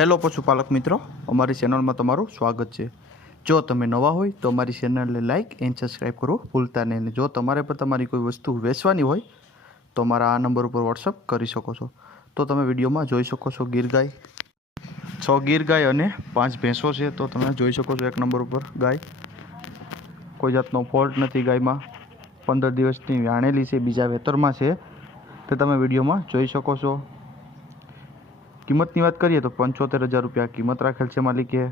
Hello પશુપાલક મિત્રો, અમારી ચેનલમાં તમારું સ્વાગત છે। જો તમે નવા હોય તો અમારી ચેનલને લાઇક એન્ડ સબસ્ક્રાઈબ કરવું ભૂલતા નહીં। અને જો તમારે પણ તમારી કોઈ વસ્તુ વેચવાની હોય તો અમારા આ નંબર ઉપર વોટ્સઅપ કરી શકો છો। તો તમે વિડીયોમાં જોઈ શકો છો ગીર ગાય, 6 ગીર ગાય અને 5 ભેંસો છે। તો તમે જોઈ શકો છો 1 નંબર ઉપર ગાય, કોઈ જાતનો ફોલ્ટ નથી ગાયમાં, 15 દિવસની વ્યાણેલી છે, બીજા વેતરમાં છે, તો તમે વિડીયોમાં જોઈ શકો છો। કિંમતની વાત કરીએ તો 75,000 રૂપિયા કિંમત રાખેલ છે માલિકે।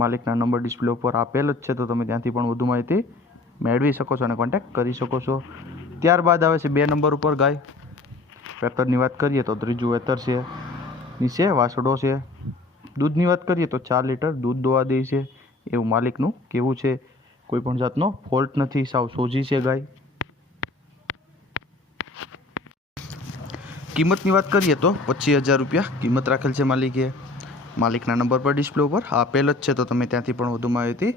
માલિકના નંબર ડિસ્પ્લે ઉપર આપેલ જ છે, તો તમે ત્યાંથી પણ વધુ માહિતી મેળવી શકો છો અને કોન્ટેક્ટ કરી શકો છો। ત્યારબાદ આવે છે 2 નંબર ઉપર ગાય। વેતરની વાત કરીએ તો ત્રીજું વેતર છે, નીચે વાસડો છે। દૂધની વાત કરીએ તો 4 લીટર દૂધ દોવા દે છે એવું માલિકનું કહેવું છે। કોઈ પણ જાતનો ફોલ્ટ નથી, સાવ સોજી છે ગાય। કિંમતની વાત કરીએ તો 25,000 રૂપિયા કિંમત રાખેલ છે માલિકે। માલિકના નંબર પર ડિસ્પ્લે ઉપર આપેલ જ છે, તો તમે ત્યાંથી પણ વધુ માહિતી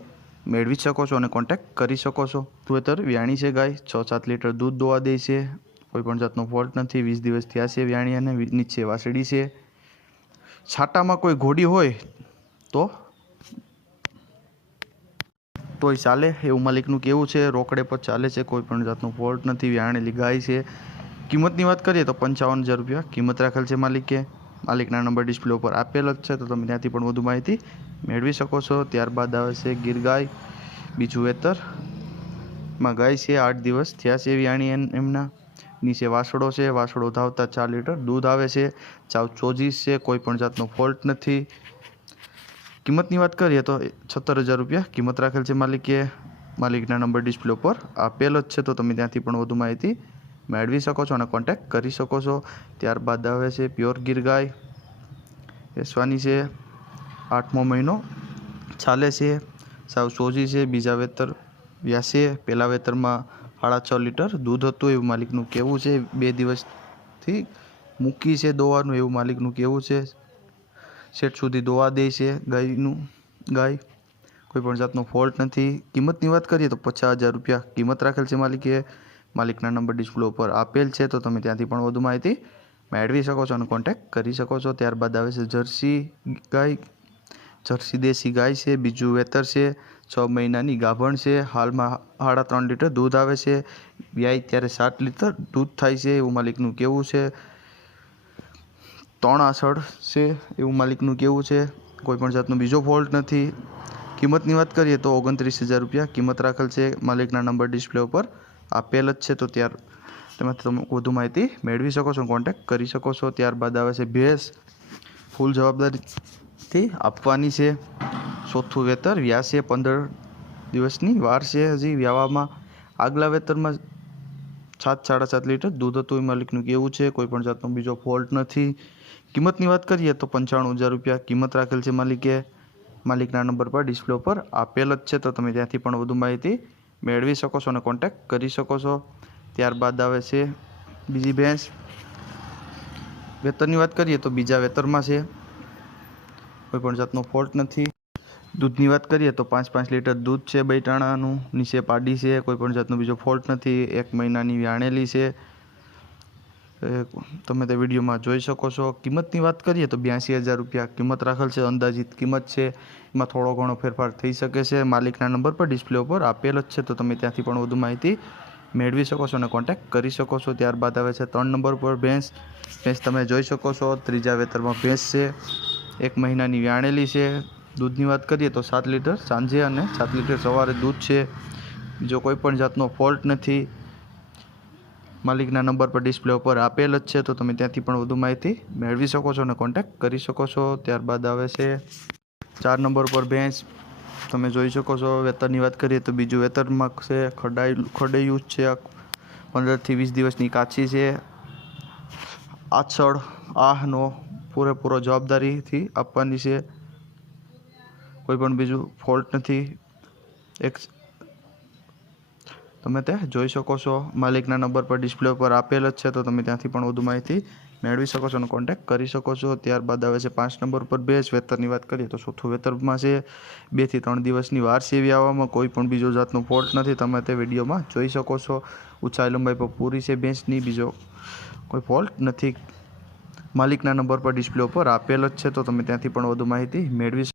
મેળવી શકો છો અને કોન્ટેક્ટ કરી શકો છો। વેતર વ્યાણી છે ગાય, 6-7 લીટર દૂધ દોવા દે છે, કોઈ પણ જાતનો ફોલ્ટ નથી, 20 દિવસ થયા છે વ્યાણી અને નીચે વાસળી છે। છાટામાં કોઈ ઘોડી હોય તોય ચાલે એવું માલિકનું કહેવું છે। રોકડે પર ચાલે છે, કોઈ પણ જાતનો ફોલ્ટ નથી, વ્યાણેલી ગાય છે। કિંમતની વાત કરીએ તો 55,000 રૂપિયા કિંમત રાખેલ છે માલિકે। માલિકના નંબર ડિસ્પ્લે ઉપર આપેલ જ છે, તો તમે ત્યાંથી પણ વધુ માહિતી મેળવી શકો છો। ત્યારબાદ આવે છે ગીર ગાય, બીજું વેતરમાં ગાય છે, 8 દિવસ થયા છે વ્યાણી એમના, નીચે વાસડો છે, વાસડો ધાવતા 4 લીટર દૂધ આવે છે, ચાવ ચોજીસ છે, કોઈ પણ જાતનો ફોલ્ટ નથી। કિંમતની વાત કરીએ તો 76,000 રૂપિયા કિંમત રાખેલ છે માલિકે। માલિકના નંબર ડિસ્પ્લે ઉપર આપેલ જ છે, તો તમે ત્યાંથી પણ વધુ માહિતી મેળવી શકો છો અને કોન્ટેક્ટ કરી શકો છો। ત્યારબાદ આવે છે પ્યોર ગીર ગાય, વેચવાની છે, 8મો મહિનો ચાલે છે, સાવ સોજી છે, બીજા વેતર વ્યાસે, પહેલા વેતરમાં 6.5 લીટર દૂધ હતું એવું માલિકનું કહેવું છે। 2 દિવસથી મૂકી છે દોવાનું એવું માલિકનું કહેવું છે। સેટ સુધી દોવા દે છે ગાય, કોઈ પણ જાતનો ફોલ્ટ નથી। કિંમતની વાત કરીએ તો 50,000 રૂપિયા કિંમત રાખેલ છે માલિકે। માલિકના નંબર ડિસ્પ્લે ઉપર આપેલ છે, તો તમે ત્યાંથી પણ વધુ માહિતી મેળવી શકો છો અને કોન્ટેક્ટ કરી શકો છો। ત્યારબાદ આવે છે જર્સી ગાય, જર્સી દેશી ગાય છે, બીજું વેતર છે, 6 મહિનાની ગાભણ છે, હાલમાં 3.5 લીટર દૂધ આવે છે, વ્યાય ત્યારે 7 લીટર દૂધ થાય છે એવું માલિકનું કહેવું છે। 3 આષળ છે એવું માલિકનું કહેવું છે, કોઈ પણ જાતનો બીજો ફોલ્ટ નથી। કિંમતની વાત કરીએ તો 29,000 રૂપિયા કિંમત રાખેલ છે। માલિકના નંબર ડિસ્પ્લે ઉપર આપેલ જ છે, તો તેમાંથી તમે વધુ માહિતી મેળવી શકો છો, કોન્ટેક્ટ કરી શકો છો। ત્યારબાદ આવે છે ભેંસ, ફૂલ જવાબદારીથી આપવાની છે, 4થું વેતર વ્યાસે, 15 દિવસની વાર છે હજી વ્યાવામાં। આગલા વેતરમાં 7-7.5 લીટર દૂધ હતું એ માલિકનું કહેવું છે, કોઈ પણ જાતનો બીજો ફોલ્ટ નથી। કિંમતની વાત કરીએ તો 95,000 રૂપિયા કિંમત રાખેલ છે માલિકે। માલિકના નંબર પર ડિસ્પ્લે ઉપર આપેલ જ છે, તો તમે ત્યાંથી પણ વધુ માહિતી મેળવી શકો છો અને કોન્ટેક્ટ કરી શકો છો। ત્યારબાદ આવે છે બીજી ભેંસ। વેતરની વાત કરીએ તો બીજા વેતરમાં છે, કોઈ પણ જાતનો ફોલ્ટ નથી। દૂધની વાત કરીએ તો 5-5 લીટર દૂધ છે બૈટાણાનું, નીચે પાડી છે, કોઈ પણ જાતનો બીજો ફોલ્ટ નથી, 1 મહિનાની વ્યાણેલી છે, તમે તે વિડીયોમાં જોઈ શકો છો। કિંમતની વાત કરીએ તો 82,000 રૂપિયા કિંમત રાખેલ છે, અંદાજિત કિંમત છે, એમાં થોડો ઘણો ફેરફાર થઈ શકે છે। માલિકના નંબર પર ડિસ્પ્લે ઉપર આપેલ જ છે, તો તમે ત્યાંથી પણ વધુ માહિતી મેળવી શકો છો અને કોન્ટેક્ટ કરી શકો છો। ત્યારબાદ આવે છે 3 નંબર પર ભેંસ તમે જોઈ શકો છો, ત્રીજા વેતરમાં ભેંસ છે, 1 મહિનાની વ્યાણેલી છે। દૂધની વાત કરીએ તો 7 લીટર સાંજે અને 7 લીટર સવારે દૂધ છે, બીજો કોઈ પણ જાતનો ફોલ્ટ નથી। માલિકના નંબર પર ડિસ્પ્લે ઉપર આપેલ જ છે, તો તમે ત્યાંથી પણ વધુ માહિતી મેળવી શકો છો અને કોન્ટેક્ટ કરી શકો છો। ત્યારબાદ આવે છે 4 નંબર પર ભેંસ, તમે જોઈ શકો છો। વેતરની વાત કરીએ તો બીજું વેતરમાં છે, ખડેયું છે, 15થી 20 દિવસની કાચી છે, આછળ આહનો પૂરેપૂરો જવાબદારીથી આપવાની છે, કોઈ પણ બીજું ફોલ્ટ નથી। તમે તે જોઈ શકો છો। માલિકના નંબર પર ડિસ્પ્લે ઉપર આપેલ જ છે, તો તમે ત્યાંથી પણ વધુ માહિતી મેળવી શકો છો અને કોન્ટેક્ટ કરી શકો છો। ત્યારબાદ આવે છે 5 નંબર પર ભેંસ। વેતરની વાત કરીએ તો 4થું વેતરમાં છે, 2 થી 3 દિવસની વાર છે વ્યાવામાં, કોઈ પણ બીજો જાતનો ફોલ્ટ નથી, તમે તે વિડીયોમાં જોઈ શકો છો। ઊંચાઈ લંબાઈ પર પૂરી છે ભેંસની, બીજો કોઈ ફોલ્ટ નથી। માલિકના નંબર પર ડિસ્પ્લે ઉપર આપેલ જ છે, તો તમે ત્યાંથી પણ વધુ માહિતી મેળવી શકો.